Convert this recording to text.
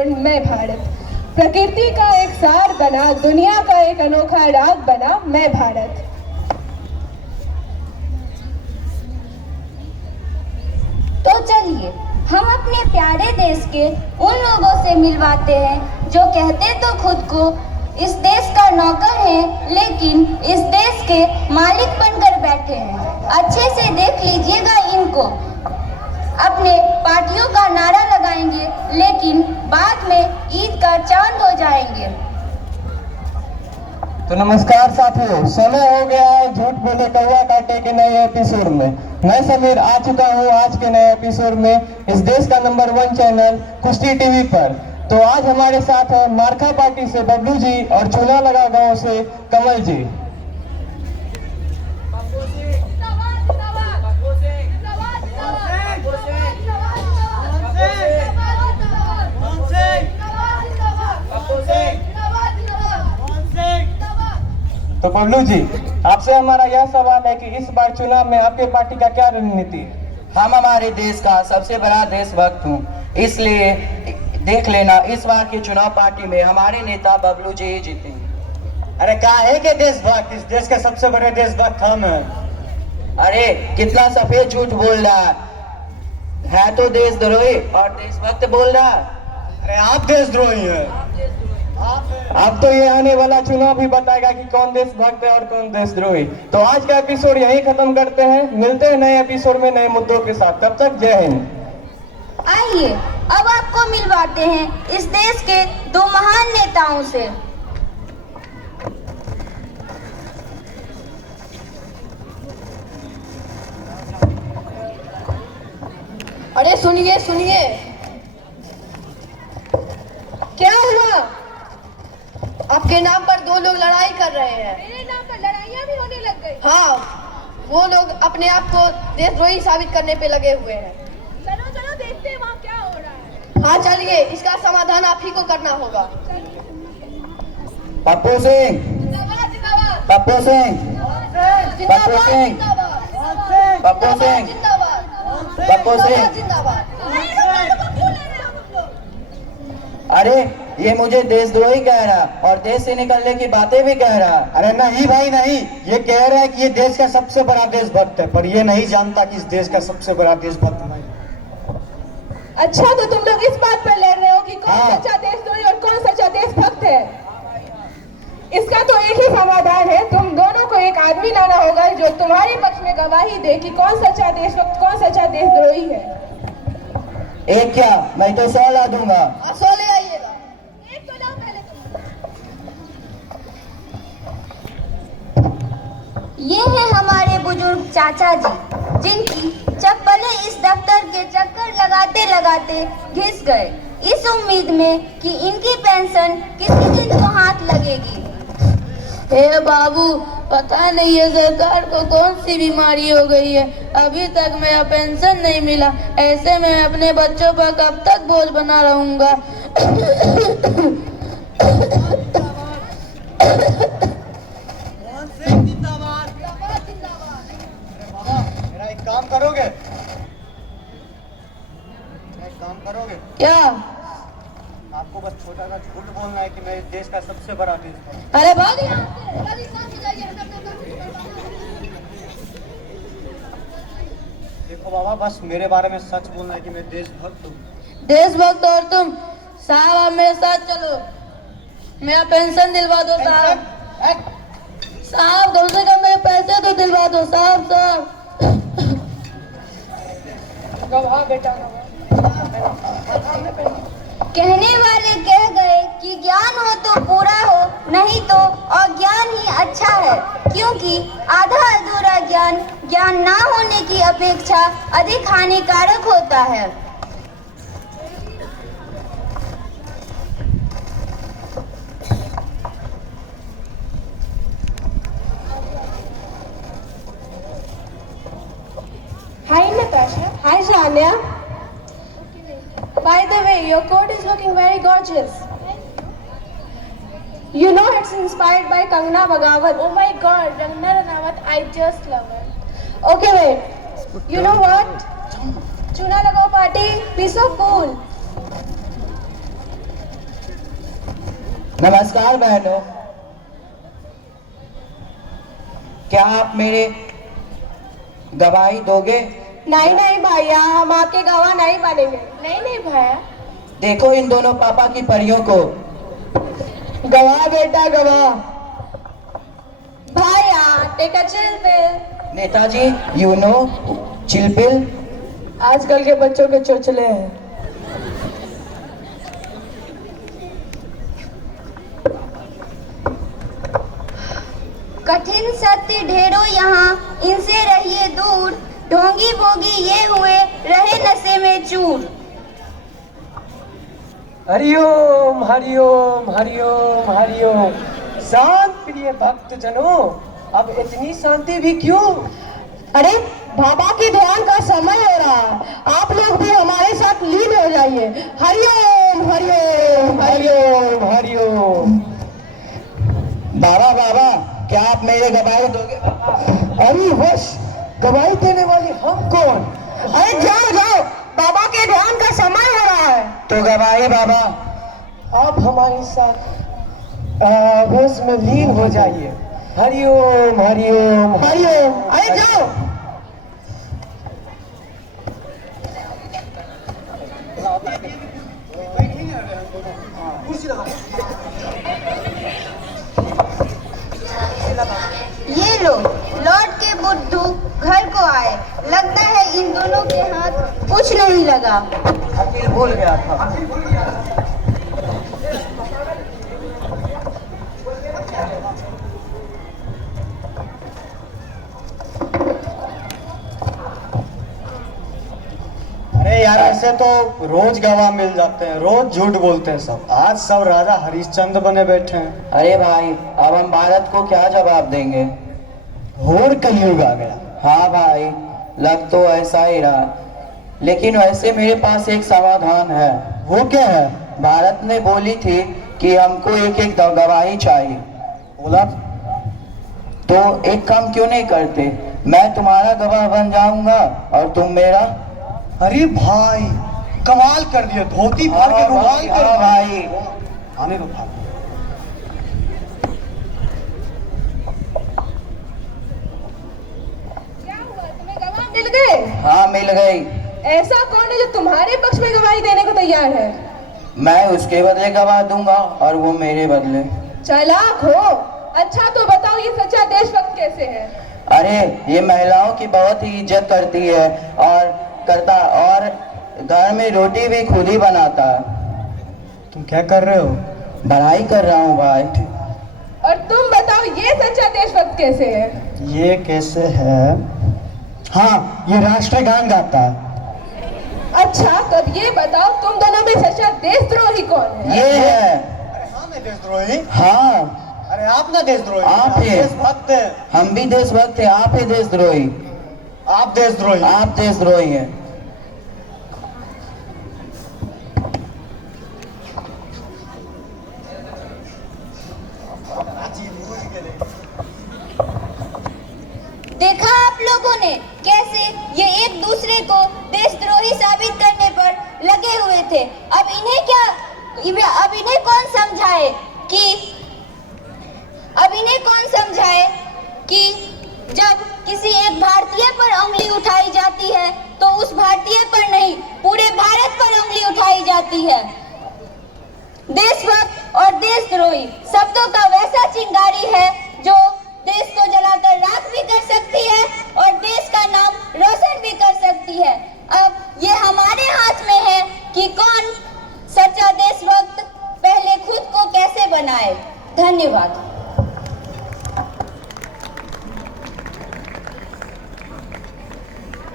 पूर्ण मैं भारत। प्रकृति का एक सार बना, दुनिया का एक अनोखा राग बना मैं भारत। तो चलिए हम अपने प्यारे देश के उन लोगों से मिलवाते हैं जो कहते तो खुद को इस देश का नौकर है, लेकिन इस देश के मालिक बनकर बैठे हैं। अच्छे से देख लीजिएगा इनको। अपने पार्टियों का नारा लगाएंगे, लेकिन बाद में ईद का चांद हो जाएंगे। तो नमस्कार साथियों, समय हो गया है झूठ बोले कौवा काटे के नए एपिसोड में। मैं समीर आ चुका हूँ आज के नए एपिसोड में इस देश का नंबर 1 चैनल कुश्ती टीवी पर। तो आज हमारे साथ है मारखा पार्टी से बबलू जी और चूना लगा गांव से कमल जी। तो बबलू जी, आपसे हमारा यह सवाल है कि इस बार चुनाव में आपके पार्टी का क्या रणनीति है? हम हमारे देश का सबसे बड़ा देशभक्त हूँ, इसलिए देख लेना इस बार के चुनाव पार्टी में हमारे नेता बबलू जी ही जीतेंगे। अरे क्या है कि देशभक्त? इस देश के सबसे बड़े देशभक्त हम हैं। अरे कितना सफेद झूठ बोल रहा है तो देशद्रोही और देशभक्त बोल रहा। अरे आप देशद्रोही हैं। अब तो ये आने वाला चुनाव भी बताएगा कि कौन देशभक्त है और कौन देशद्रोही। तो आज का एपिसोड यहीं खत्म करते हैं। मिलते हैं नए एपिसोड में नए मुद्दों के साथ। तब तक जय हिंद। आइए अब आपको मिलवाते हैं इस देश के 2 महान नेताओं से। अरे सुनिए सुनिए, क्या हुआ? आपके नाम पर 2 लोग लड़ाई कर रहे हैं। मेरे नाम पर लड़ाइयाँ भी होने लग गई। हाँ, वो लोग अपने आप को देशद्रोही साबित करने पे लगे हुए हैं। चलो चलो देखते हैं वहाँ क्या हो रहा है। हाँ चलिए, इसका समाधान आप ही को करना होगा। पप्पू सिंह, जिंदाबाद जिंदाबाद। पप्पू सिंह, पप्पू सिंह, पप्पू सिंह, पप्पू सिंह। जिंदाबाद। अरे ये मुझे देशद्रोही कह रहा और देश से निकलने की बातें भी कह रहा। अरे नहीं भाई नहीं, ये कह रहा है कि ये देश का सबसे बड़ा देशभक्त है, पर ये नहीं जानता कि इस देश का सबसे बड़ा देशभक्त मैं। अच्छा, तो तुम लोग इस बात पर लड़ रहे हो कि कौन हाँ। सच्चा देशद्रोही और कौन सच्चा देशभक्त है। इसका तो एक ही समाधान है, तुम दोनों को एक आदमी लाना होगा जो तुम्हारे पक्ष में गवाही दे कि कौन सच्चा देशभक्त कौन सच्चा देशद्रोही है। एक क्या, मैं तो 100 ला दूंगा। 100 ले आइएगा। एक तो लाओ पहले ये है हमारे बुजुर्ग चाचा जी, जिनकी चप्पलें इस दफ्तर के चक्कर लगाते लगाते घिस गए, इस उम्मीद में कि इनकी पेंशन किसी दिन तो हाथ लगेगी। हे बाबू, पता नहीं है सरकार को कौन सी बीमारी हो गई है, अभी तक मेरा पेंशन नहीं मिला। ऐसे में मैं अपने बच्चों पर कब तक बोझ बना रहूंगा। मेरा एक काम करोगे? क्या? आपको बस छोटा सा झूठ बोलना है कि मैं इस देश का सबसे बड़ा देशभक्त। अरे भाग यहाँ देखो बाबा, बस मेरे बारे में सच बोलना है कि मैं देशभक्त हूँ। देशभक्त और तुम। साहब आप मेरे साथ चलो, मेरा पेंशन दिलवा दो साहब। साहब कम से कम मेरे पैसे तो दिलवा दो साहब। साहब गवाह बेटा। कहने वाले कह गए कि ज्ञान हो तो पूरा हो, नहीं तो अज्ञान ही अच्छा है, क्योंकि आधा अधूरा ज्ञान ज्ञान ना होने की अपेक्षा अधिक हानिकारक होता है। Hi Natasha. Hi Shania. By the way, your coat is looking very gorgeous. You know it's inspired by Kangana Bagawat. Oh my God, Kangana Ranawat, I just love her. Okay, wait. You know what? Chuna Lagao party, be so cool. नमस्कार बहनों, क्या आप मेरे गवाही दोगे? नहीं नहीं भैया, हम आपके गवाह नहीं बनेंगे। नहीं नहीं भैया। देखो इन दोनों पापा की परियों को। गवाह बेटा गवाह। भैया टेक अ चिल पिल। नेताजी यू नो चिलपिल। आजकल के बच्चों के चोचले हैं। कठिन सत्य ढेरों यहाँ, इनसे रहिए दूर। ढोंगी बोगी ये हुए, रहे नशे में चूर। हरिओम हरिओम हरिओम हरिओम। शांत प्रिय भक्त जनों, अब इतनी शांति भी क्यों? अरे बाबा के ध्यान का समय हो रहा है, आप लोग भी हमारे साथ लीन हो जाइए। हरिओम हरिओम हरिओम हरिओम। बाबा बाबा, क्या आप मेरे गवाही दोगे? अरे होश, गवाही देने वाले हम कौन? अरे जाओ जाओ, बाबा के ध्यान का समय हो रहा है। तो गवाही बाबा। आप हमारे साथ होश में लीन हो जाइए। हरिओम हरिओम हरिओम। अरे जाओ। ये लो, लौट के बुद्धू घर को आए। लगता है इन दोनों के हाथ कुछ नहीं लगा। अखिल भूल गया था। अरे यार, ऐसे तो रोज गवाह मिल जाते हैं, रोज झूठ बोलते हैं सब। आज सब राजा हरिश्चंद्र बने बैठे हैं। अरे भाई, अब हम भारत को क्या जवाब देंगे? घोर कलयुग आ गया। हाँ भाई, लग तो ऐसा ही रहा, लेकिन वैसे मेरे पास एक समाधान है। वो क्या है? भारत ने बोली थी कि हमको एक एक गवाही चाहिए। बोला तो एक काम क्यों नहीं करते, मैं तुम्हारा गवाह बन जाऊंगा और तुम मेरा। अरे भाई, कमाल कर दिया, धोती फाड़ के रुमाल कर हाँ भाई। आने दो भाई। क्या हुआ, तुम्हें गवाह मिल गए? हाँ मिल गई। ऐसा कौन है जो तुम्हारे पक्ष में गवाही देने को तैयार है? मैं उसके बदले गवाह दूंगा और वो मेरे बदले। चालाक हो। अच्छा तो बताओ, ये सच्चा देशभक्त कैसे है? अरे ये महिलाओं की बहुत ही इज्जत करती है और घर में रोटी भी खुद ही बनाता है। तुम क्या कर रहे हो? पढ़ाई कर रहा हूँ भाई। और तुम बताओ, ये सच्चा देशभक्त कैसे है? ये कैसे है? हाँ, ये राष्ट्रगान गाता है। अच्छा तो अब ये बताओ, तुम दोनों में सच्चा देशद्रोही कौन है? ये है। अरे हाँ, मैं देशद्रोही। हाँ, अरे आप ना देशद्रोही, आप ही। देशभक्त हैं। हम भी देशभक्त हैं, आप ही देशद्रोही। आप देशद्रोही। आप देशद्रोही हैं। देखा आप लोगों ने कैसे ये एक दूसरे को देशद्रोही साबित करने पर लगे हुए थे। अब इन्हें कौन समझाए कि जब किसी एक भारतीय पर उंगली उठाई जाती है तो उस भारतीय पर नहीं, पूरे भारत पर उंगली उठाई जाती है। देशभक्त और देशद्रोही शब्दों का वैसा चिंगारी है जो देश को जलाकर राख भी कर सकती है और देश का नाम रोशन भी कर सकती है। अब ये हमारे हाथ में है कि कौन सच्चा देशभक्त पहले खुद को कैसे बनाए। धन्यवाद।